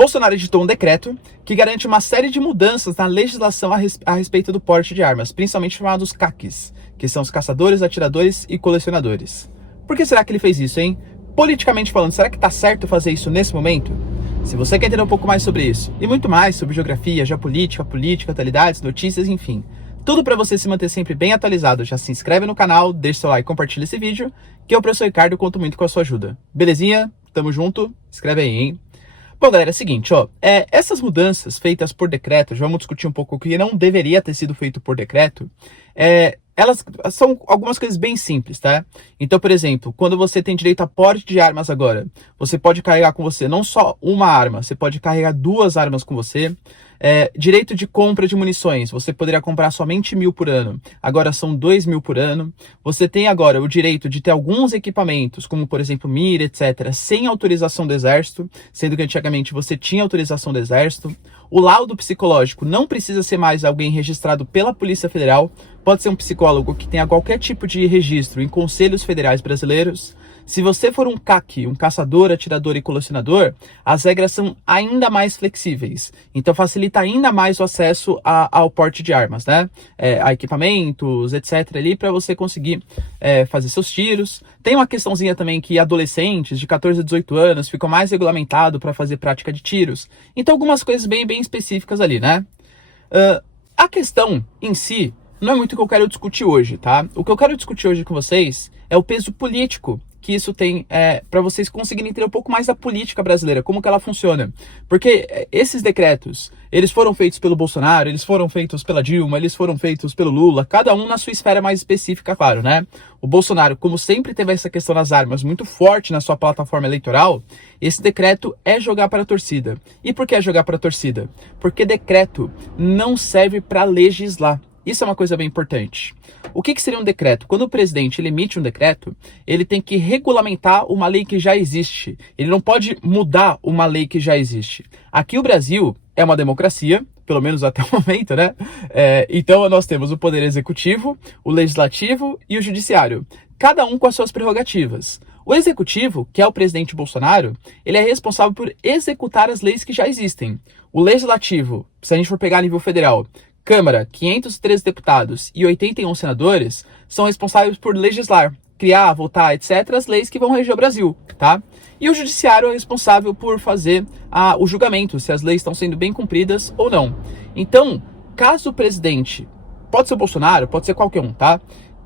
Bolsonaro editou um decreto que garante uma série de mudanças na legislação a respeito do porte de armas, principalmente chamados CACs, que são os caçadores, atiradores e colecionadores. Por que será que ele fez isso, hein? Politicamente falando, será que tá certo fazer isso nesse momento? Se você quer entender um pouco mais sobre isso, e muito mais sobre geografia, geopolítica, política, atualidades, notícias, enfim, tudo para você se manter sempre bem atualizado, já se inscreve no canal, deixa seu like e compartilha esse vídeo, que eu, professor Ricardo, conto muito com a sua ajuda. Belezinha? Tamo junto? Escreve aí, hein? Bom, galera, é o seguinte, ó, essas mudanças feitas por decreto, já vamos discutir um pouco o que não deveria ter sido feito por decreto, elas são algumas coisas bem simples, tá? Então, por exemplo, quando você tem direito a porte de armas agora, você pode carregar com você não só uma arma, você pode carregar 2 armas com você. Direito de compra de munições, você poderia comprar somente 1.000 por ano, agora são 2.000 por ano. Você tem agora o direito de ter alguns equipamentos, como por exemplo mira, etc., sem autorização do Exército, sendo que antigamente você tinha autorização do Exército. O laudo psicológico não precisa ser mais alguém registrado pela Polícia Federal, pode ser um psicólogo que tenha qualquer tipo de registro em conselhos federais brasileiros. Se você for um CAC, um caçador, atirador e colecionador, as regras são ainda mais flexíveis. Então facilita ainda mais o acesso ao porte de armas, né? A equipamentos, etc. ali, para você conseguir fazer seus tiros. Tem uma questãozinha também que adolescentes de 14 a 18 anos ficam mais regulamentados para fazer prática de tiros. Então algumas coisas bem específicas ali, né? A questão em si não é muito o que eu quero discutir hoje, tá? O que eu quero discutir hoje com vocês é o peso político que isso tem para vocês conseguirem entender um pouco mais da política brasileira, como que ela funciona. Porque esses decretos, eles foram feitos pelo Bolsonaro, eles foram feitos pela Dilma, eles foram feitos pelo Lula, cada um na sua esfera mais específica, claro, né? O Bolsonaro, como sempre teve essa questão das armas muito forte na sua plataforma eleitoral, esse decreto é jogar para a torcida. E por que é jogar para a torcida? Porque decreto não serve para legislar. Isso é uma coisa bem importante. O que seria um decreto? Quando o presidente emite um decreto, ele tem que regulamentar uma lei que já existe. Ele não pode mudar uma lei que já existe. Aqui o Brasil é uma democracia, pelo menos até o momento, né? Então nós temos o poder executivo, o legislativo e o judiciário. Cada um com as suas prerrogativas. O executivo, que é o presidente Bolsonaro, ele é responsável por executar as leis que já existem. O legislativo, se a gente for pegar a nível federal, Câmara, 513 deputados e 81 senadores são responsáveis por legislar, criar, votar, etc., as leis que vão reger o Brasil, tá? E o judiciário é responsável por fazer o julgamento, se as leis estão sendo bem cumpridas ou não. Então, caso o presidente, pode ser o Bolsonaro, pode ser qualquer um, tá?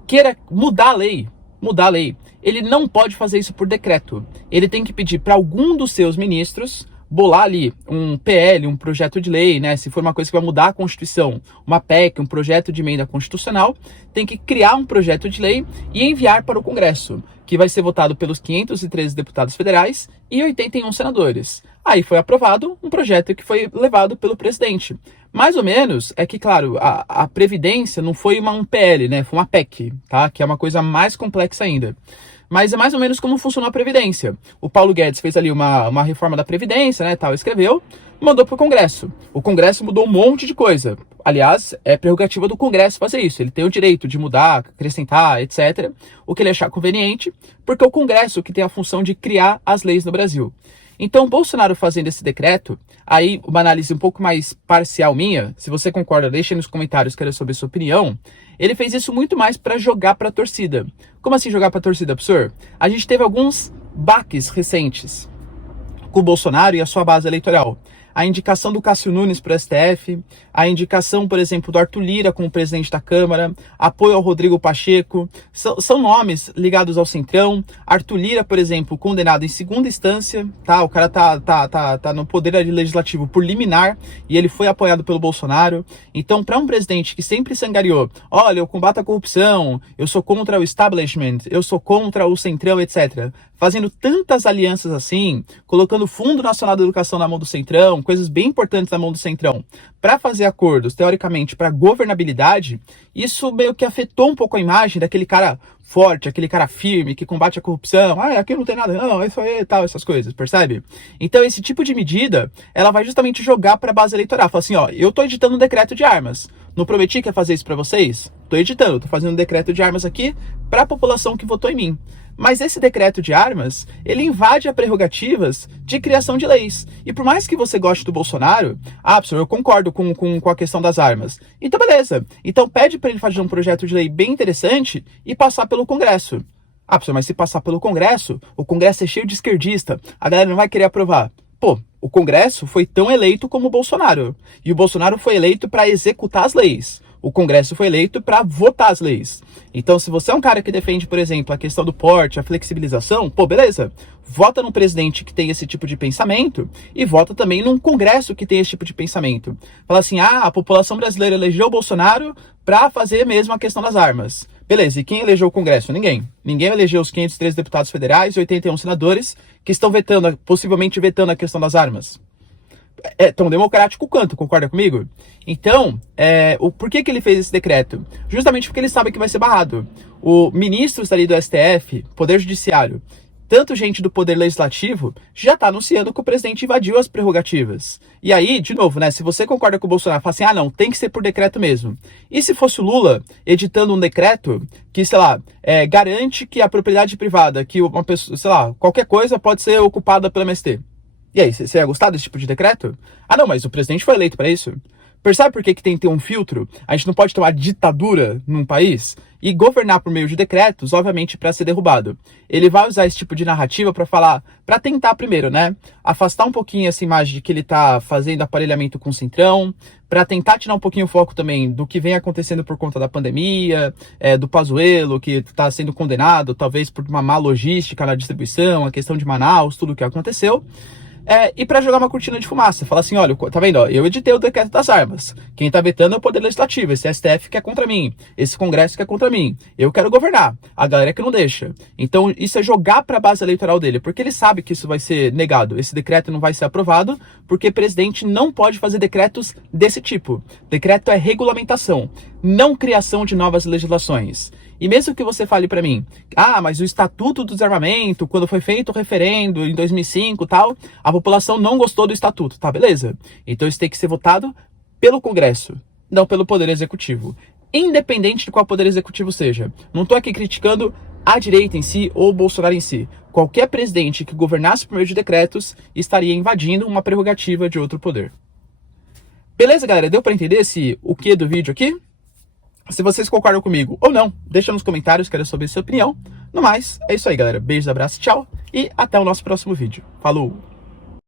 Queira mudar a lei, ele não pode fazer isso por decreto. Ele tem que pedir para algum dos seus ministros bolar ali um PL, um projeto de lei, né? Se for uma coisa que vai mudar a Constituição, uma PEC, um projeto de emenda constitucional, tem que criar um projeto de lei e enviar para o Congresso, que vai ser votado pelos 513 deputados federais e 81 senadores. Aí foi aprovado um projeto que foi levado pelo presidente. Mais ou menos, é que, claro, a Previdência não foi um PL, né? Foi uma PEC, tá? Que é uma coisa mais complexa ainda. Mas é mais ou menos como funcionou a Previdência. O Paulo Guedes fez ali uma reforma da Previdência, né, tal, escreveu, mandou para o Congresso. O Congresso mudou um monte de coisa. Aliás, é prerrogativa do Congresso fazer isso. Ele tem o direito de mudar, acrescentar, etc., o que ele achar conveniente, porque é o Congresso que tem a função de criar as leis no Brasil. Então, Bolsonaro fazendo esse decreto, aí uma análise um pouco mais parcial minha, se você concorda, deixa aí nos comentários, quero saber a sua opinião. Ele fez isso muito mais para jogar para a torcida. Como assim jogar para a torcida, professor? A gente teve alguns baques recentes com o Bolsonaro e a sua base eleitoral. A indicação do Cássio Nunes para o STF, a indicação, por exemplo, do Arthur Lira como presidente da Câmara, apoio ao Rodrigo Pacheco, são nomes ligados ao Centrão. Arthur Lira, por exemplo, condenado em segunda instância, tá? O cara tá no poder legislativo por liminar e ele foi apoiado pelo Bolsonaro. Então, para um presidente que sempre se angariou, olha, eu combato a corrupção, eu sou contra o establishment, eu sou contra o Centrão, etc., fazendo tantas alianças assim, colocando o Fundo Nacional da Educação na mão do Centrão, coisas bem importantes na mão do Centrão, para fazer acordos, teoricamente, para governabilidade, isso meio que afetou um pouco a imagem daquele cara forte, aquele cara firme, que combate a corrupção. Aqui não tem nada, não, isso aí, tal, essas coisas, percebe? Então, esse tipo de medida, ela vai justamente jogar para a base eleitoral. Fala assim, ó, eu tô editando um decreto de armas. Não prometi que ia fazer isso para vocês? Tô editando, tô fazendo um decreto de armas aqui para a população que votou em mim. Mas esse decreto de armas, ele invade as prerrogativas de criação de leis. E por mais que você goste do Bolsonaro, professor, eu concordo com a questão das armas. Então, beleza. Então, pede para ele fazer um projeto de lei bem interessante e passar pelo Congresso. Professor, mas se passar pelo Congresso, o Congresso é cheio de esquerdista, a galera não vai querer aprovar. Pô, o Congresso foi tão eleito como o Bolsonaro. E o Bolsonaro foi eleito para executar as leis. O Congresso foi eleito para votar as leis. Então, se você é um cara que defende, por exemplo, a questão do porte, a flexibilização, pô, beleza. Vota num presidente que tem esse tipo de pensamento e vota também num Congresso que tem esse tipo de pensamento. Fala assim, a população brasileira elegeu o Bolsonaro para fazer mesmo a questão das armas. Beleza, e quem elegeu o Congresso? Ninguém. Ninguém elegeu os 503 deputados federais e 81 senadores que estão vetando, possivelmente vetando a questão das armas. É tão democrático quanto, concorda comigo? Então, por que ele fez esse decreto? Justamente porque ele sabe que vai ser barrado. O ministro ali do STF, Poder Judiciário, tanto gente do Poder Legislativo, já está anunciando que o presidente invadiu as prerrogativas. E aí, de novo, né, se você concorda com o Bolsonaro, fala assim, não, tem que ser por decreto mesmo. E se fosse o Lula editando um decreto que, sei lá, garante que a propriedade privada, que uma pessoa, sei lá, qualquer coisa pode ser ocupada pelo MST? E aí, você ia gostar desse tipo de decreto? Não, mas o presidente foi eleito para isso. Percebe por que tem que ter um filtro? A gente não pode ter uma ditadura num país e governar por meio de decretos, obviamente, para ser derrubado. Ele vai usar esse tipo de narrativa para falar, para tentar primeiro, né, afastar um pouquinho essa imagem de que ele está fazendo aparelhamento com o Centrão, para tentar tirar um pouquinho o foco também do que vem acontecendo por conta da pandemia, do Pazuello, que está sendo condenado, talvez por uma má logística na distribuição, a questão de Manaus, tudo o que aconteceu. E para jogar uma cortina de fumaça, falar assim, olha, tá vendo, ó, eu editei o decreto das armas, quem tá vetando é o Poder Legislativo, esse STF que é contra mim, esse Congresso que é contra mim, eu quero governar, a galera que não deixa. Então isso é jogar para a base eleitoral dele, porque ele sabe que isso vai ser negado, esse decreto não vai ser aprovado, porque presidente não pode fazer decretos desse tipo. Decreto é regulamentação, não criação de novas legislações. E mesmo que você fale para mim, mas o Estatuto do Desarmamento, quando foi feito o referendo em 2005 e tal, a população não gostou do Estatuto, tá, beleza. Então isso tem que ser votado pelo Congresso, não pelo Poder Executivo. Independente de qual Poder Executivo seja. Não tô aqui criticando a direita em si ou o Bolsonaro em si. Qualquer presidente que governasse por meio de decretos estaria invadindo uma prerrogativa de outro poder. Beleza, galera? Deu para entender o que do vídeo aqui? Se vocês concordam comigo ou não, deixa nos comentários, quero saber a sua opinião. No mais, é isso aí, galera. Beijos, abraços, tchau e até o nosso próximo vídeo. Falou!